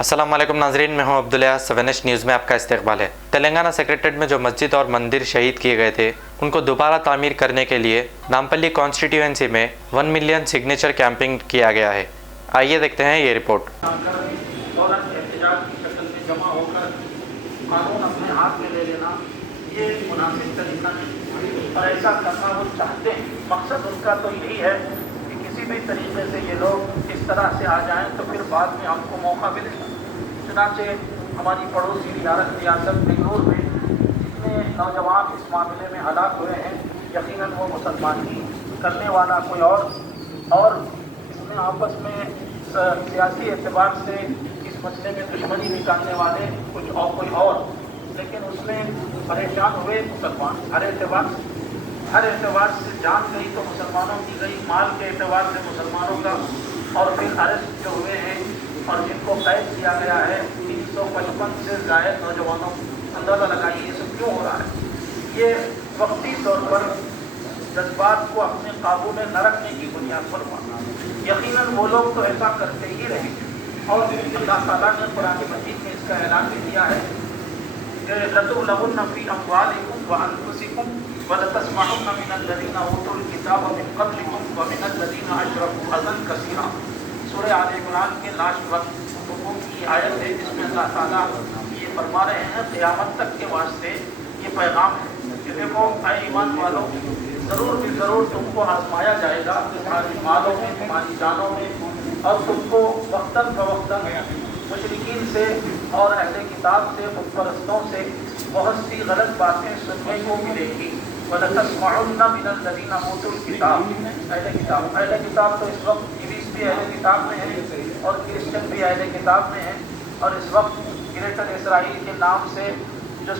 अस्सलाम वालेकुम नाजरीन, मैं हूं अब्दुल्ला। 7H न्यूज़ में आपका इस्तकबाल है। तेलंगाना सेक्रेटरीट में जो मस्जिद और मंदिर शहीद किए गए थे उनको दोबारा तामीर करने के लिए नामपल्ली कॉन्स्टिट्यूएंसी में 1 मिलियन सिग्नेचर कैंपिंग किया गया है। आइए देखते हैं ये रिपोर्ट। कानून अपने हाथ में ले लेना ये मुनासिब तरीका नहीं, और ऐसा करना वो चाहते हैं। मकसद उनका तो यही है कि किसी भी तरीके से ये लोग इस तरह से आ जाएं तो फिर बाद में हमको मौका मिलेगा। चुनाचे हमारी पड़ोसी रियासत बेंगलुरु में जितने नौजवान इस मामले में हलाक हुए हैं, यकीनन वो मुसलमान ही करने वाला कोई और इसमें आपस में सियासी एतबार से मसले में दुश्मनी निकालने वाले कोई और, लेकिन उसमें परेशान हुए मुसलमान। हर एतबार से जान गई तो मुसलमानों की गई, माल के एतबार से मुसलमानों का, और फिर अरेस्ट जो हुए हैं और जिनको कैद किया गया है 355 से ज़ायद नौजवानों, अंदाज़ा लगाइए ये सब क्यों हो रहा है। ये वक्ती तौर पर जज्बात को अपने काबू में न रखने की बुनियाद पर हुआ। यकीनन वो लोग तो ऐसा करते ही रहेंगे, और अल्लाह ताला ने कुरान मजीद में इसका ऐलान भी दिया है कि लतुब्लवुन्ना फी अम्वालिकुम व अनफुसिकुम व लतस्मउन्ना मिनल लज़ीना ऊतुल किताब मिन क़ब्लिकुम व मिनल लज़ीना अशरकू अज़न कसीरा। सूरह आल इमरान के लास्ट वक्त की आयत है, जिसमें अल्लाह ताला ये फरमा रहे हैं क़यामत तक के वास्ते ये पैगाम है कि देखो ऐ ईमान वालों, ज़रूर तुमको आजमाया जाएगा तुम्हारी मालों में, तुम्हारी जानों में, और तुमको वक्तन फ़वक्तन मुशरिकीन से और अहले किताब से, बुतपरस्तों से बहुत सी गलत बातें सुनने को मिलेगी। वलतस्मउन्ना मिनल लज़ीना ऊतुल किताब, अहले किताब तो इस वक्त ईवीस भी अहले किताब में है और क्रिश्चियन भी अहले किताब में है, और इस वक्त ग्रेटर इसराइल के नाम से जो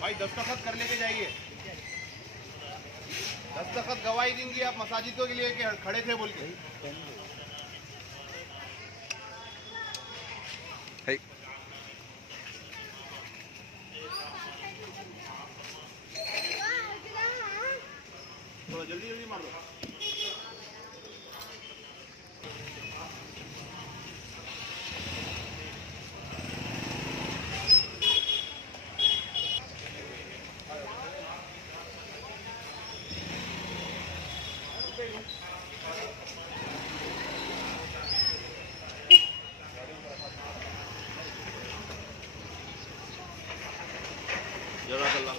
भाई दस्तखत कर लेके जाइए। दस्तखत गवाही देंगी आप मसाजिदों के लिए कि खड़े थे बोल के। थोड़ा जल्दी मार दो। जज़ाकल्लाह।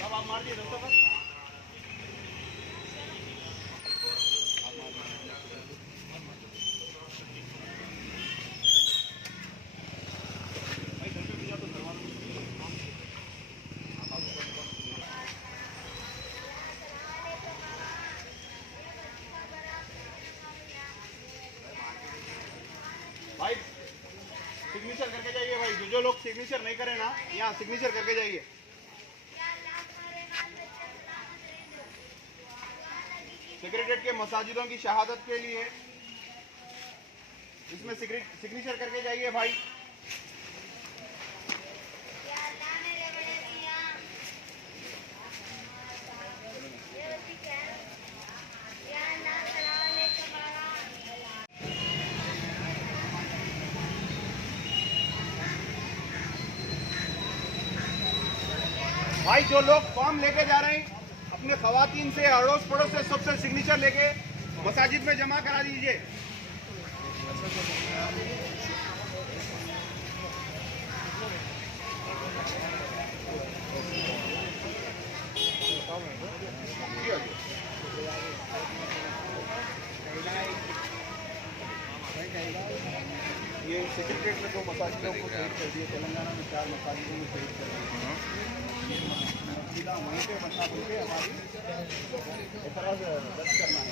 अब आप मार दिए दस्तखत। भाई सिग्नेचर करके जाइए। भाई जो लोग सिग्नेचर नहीं करें ना, यहाँ सिग्नेचर करके जाइए। सेक्रेटरीट के मसाजिदों की शहादत के लिए इसमें सिग्नेचर करके जाइए भाई। भाई जो लोग फॉर्म लेके जा रहे हैं अपने खवातीन से, अड़ोस पड़ोस से सबसे सिग्नेचर लेके मसाजिद में जमा करा दीजिए। ये सेक्रेटरीट में 2 मसाजिदों को शहीद कर दिए, तेलंगाना में 4 मसाजिदों में शहीद कर दिए। सीधा वहीं पे बता बोलते हमारी एतराज रद्द करना है।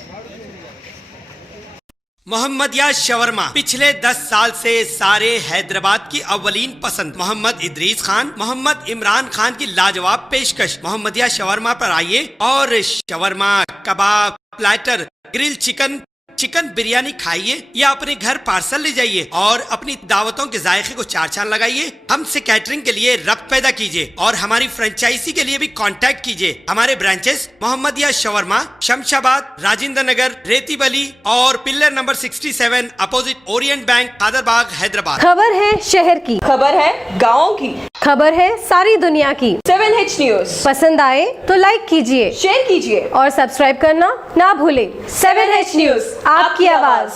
मोहम्मदिया शवरमा पिछले 10 साल से सारे हैदराबाद की अव्वलीन पसंद मोहम्मद इदरीस खान, मोहम्मद इमरान खान की लाजवाब पेशकश। मोहम्मदिया शवरमा पर आइए और शवरमा, कबाब, platter, grill chicken, chicken biryani खाइए या अपने घर पार्सल ले जाइए और अपनी दावतों के जायके को चार चांद लगाइए। हमसे कैटरिंग के लिए रब्त पैदा कीजिए और हमारी फ्रेंचाइजी के लिए भी कांटेक्ट कीजिए। हमारे ब्रांचेस मोहम्मदिया शवरमा, शमशाबाद, राजेंद्र नगर, रेती बली और pillar number 67 opposite Orient bank, Kadarbagh, Hyderabad. खबर है शहर की, खबर है गाँव की, खबर है सारी दुनिया की। 7H न्यूज पसंद आए तो लाइक कीजिए, शेयर कीजिए और सब्सक्राइब करना ना भूले। 7H न्यूज, आपकी आवाज।